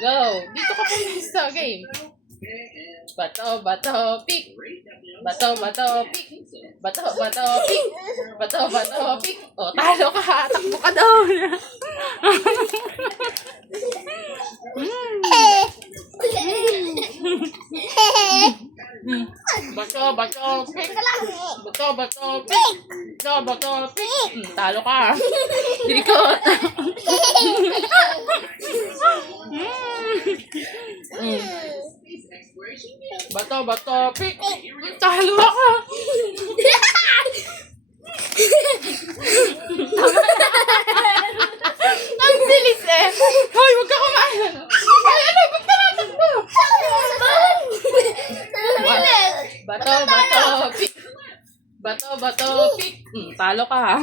go. Dito ka pumista, game. Bato, pick. Bato, pick. Bato, pick. Bato, pick. O, talo ka. Takbo ka doon. Bato, pick. Bato, pick. Bato, pick. Talo ka. Likot. Bato, pick. Talo ka. Ang bilis eh. Hoy, huwag ka kumain. Ay, ano? Ba't ka natakbo? Bato, pick. Bato, pick. Talo ka.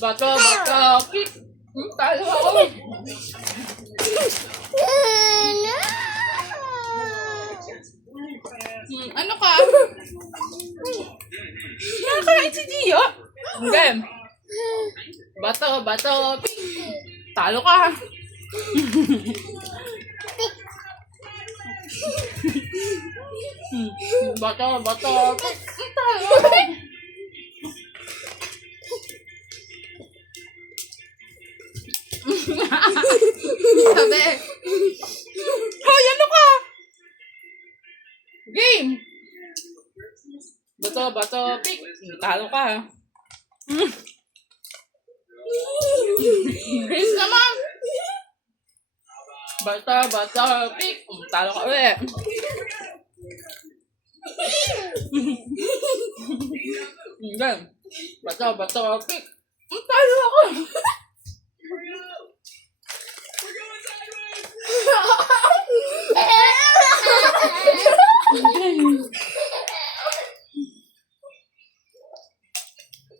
Bato, pick. Talo ako. Ano ka? Nakakain si Gio. Game. Bato, pick. Talo ka. Bato, pick. Talo ka. Sabi. Hoy, ano ka? Game. Bato, pick. Talo ka. Bilis naman. Bato, pick. Talo ka ulit. Game. Bato, pick. Talo ako.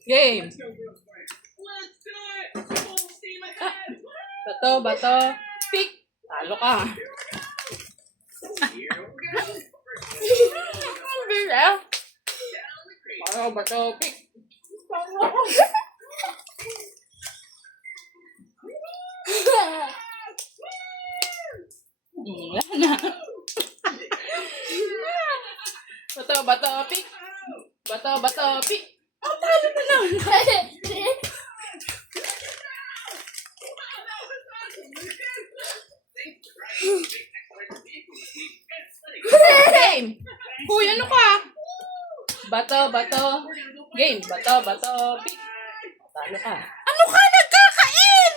Game. Bato, pick. Talo ka. Ang bilis. Bato, pick. Talo ka. Wala na. Bato, pick. Bato, pick. Oh, talo na lang. Game. Hoy, ano ka? Bato. Game. Bato, pick. Talo ka. Ano ka? Nagkakain!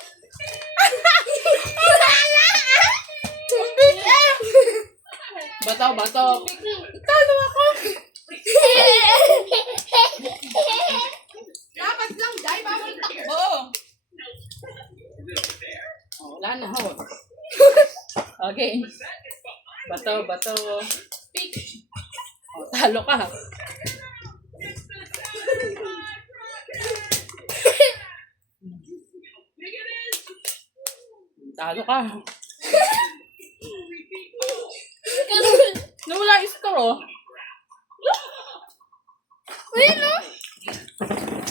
Bato, pick. Talo ako. Dapat lang, Jai. Bawal takbo. Oh, wala na, ho. Okay. Bato, pick. Oh, talo ka. Talo ka. Nawala yung straw. Ayun o.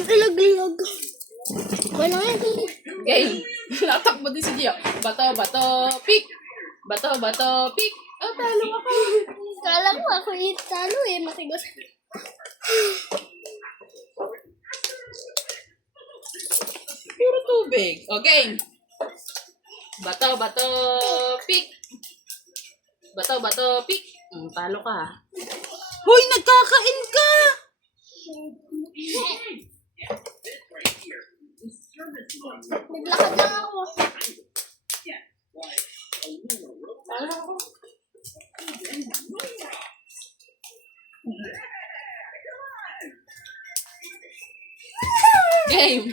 Ilog. Wala yan. Game. Natakbo din si Gio. Bato, pick. Bato, pick. Oh, talo ako. Kala ko ako italo eh. Matigas. Puro tubig. Okay. Bato, pick. Bato, pick. Talo ka. Hoy, nagkakain ka! Naglakad lang ako. Talo ako. Game.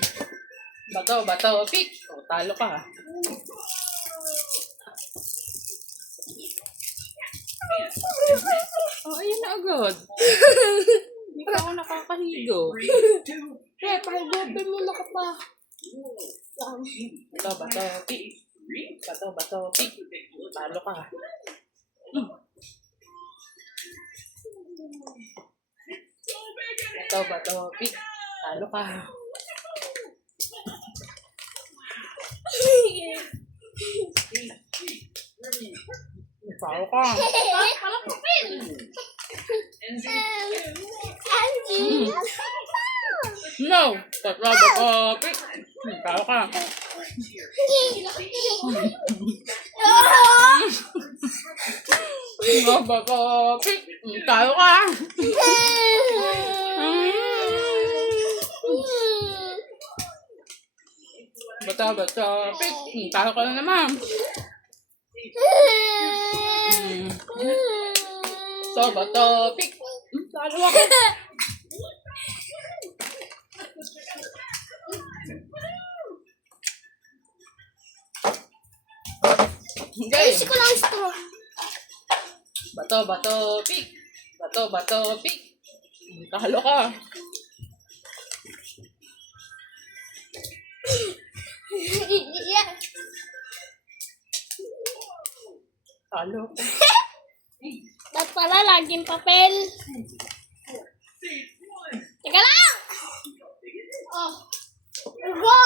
Bato, pick. Oh, talo ka. Oh, ayun na agad. Hindi pa ako nakakahigo. Eh, pahigopin mo na ka pa. Bato, pick. Bato, pick. Talo ka. Bato, pick. Talo ka. Talo ka. Angie. No! Tatlo ba ko? Pick. Talo ka. No ba ko? Pick. Talo ka. Bato, pick. Talo ka na naman. Bato, pick. Talo ako. Okay. Ayusin ko lang straw. Bato, pick. Bato, pick. Talo ka. Yeah. Talo ka. Ba't pala laging papel? Teka lang! Oh. Go!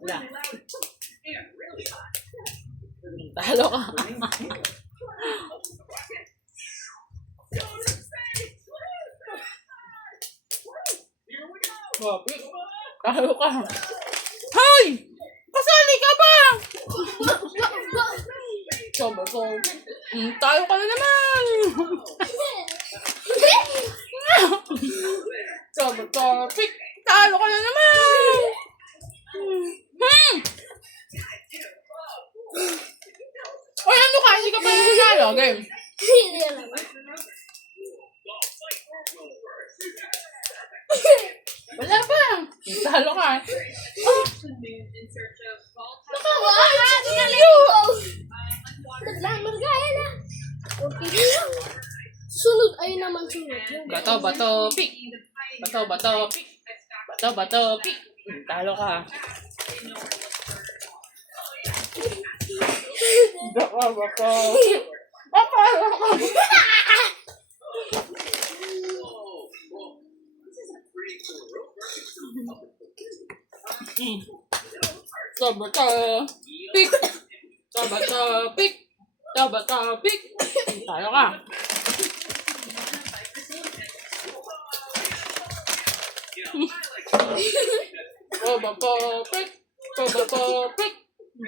Wala. Talo ka. Babi. Talo ka. Hoy! Kasali ka ba? Bato. Talo ka na naman. Bato. Pick. Talo ka na naman. Oy, ano ka? Hindi ka pa nanalo. Game. Hindi alam. Wala pa. Talo ka. Nakawa! Nakalingo! Naglamagaya na. Okay lang. Sunod ay naman sunod. Bato, pick. Bato, pick. Bato, pick. Talo ka. Bato. Bato, pick. Bato, pick. Talo ka. Bato, pick.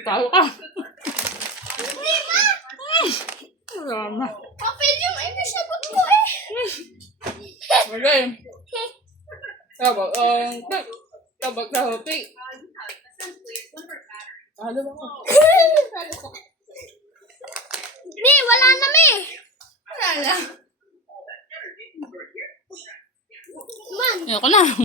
Talo ka. Wala na. Papel yung ibisagot ko eh. Okay. Pick. Bato, pick. Talo ako. Ni, wala na mi. Wala na. Man. Ayoko na.